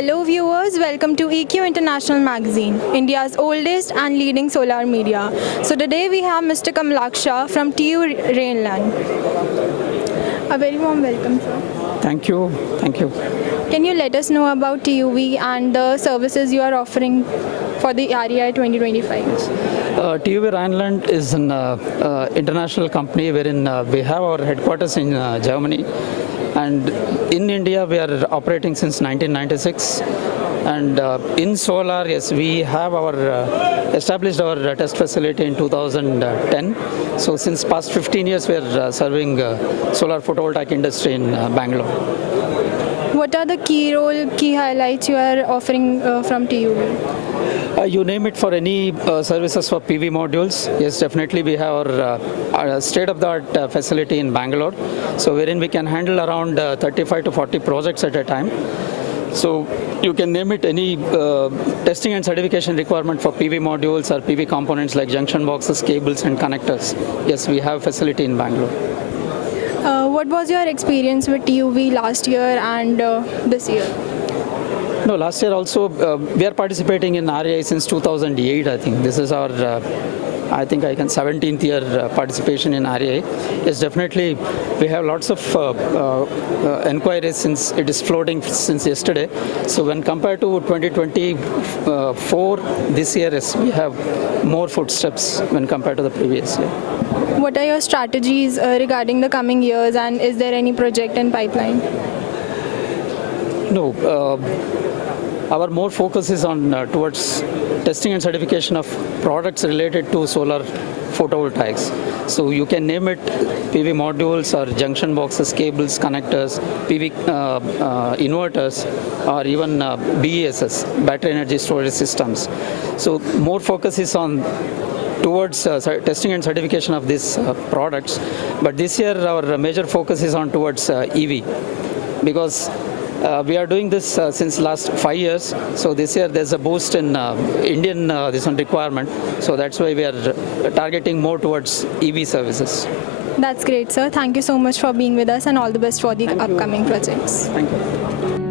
Hello viewers, welcome to EQ International Magazine, India's oldest and leading solar media. So today we have Mr. Kamalaksha from TUV Rheinland. A very warm welcome, sir. Thank you. Thank you. Can you let us know about TUV and the services you are offering for the REI 2025? TUV Rheinland is an international company wherein we have our headquarters in Germany. And in India, we are operating since 1996. And in solar, yes, we have our established our test facility in 2010. So since past 15 years, we are serving solar photovoltaic industry in Bangalore. What are the key highlights you are offering from TUV? You name it, for any services for PV modules. Yes, definitely we have our state-of-the-art facility in Bangalore, so wherein we can handle around 35 to 40 projects at a time. So you can name it, any testing and certification requirement for PV modules or PV components like junction boxes, cables and connectors. Yes, we have facility in Bangalore. What was your experience with TUV last year and this year? No, last year also we are participating in REI since 2008. I think this is our 17th year participation in REI. Yes, definitely we have lots of inquiries since it is floating since yesterday. So when compared to 2024, this year, yes, we have more footsteps when compared to the previous year. What are your strategies regarding the coming years, and is there any project in pipeline? No. Our more focus is on towards testing and certification of products related to solar photovoltaics. So you can name it PV modules or junction boxes, cables, connectors, PV inverters, or even BESS, battery energy storage systems. So more focus is on towards testing and certification of these products. But this year our major focus is on towards EV, because we are doing this since last 5 years. So this year there's a boost in Indian this one requirement. So that's why we are targeting more towards EV services. That's great, sir. Thank you so much for being with us, and all the best for the upcoming projects. Thank you.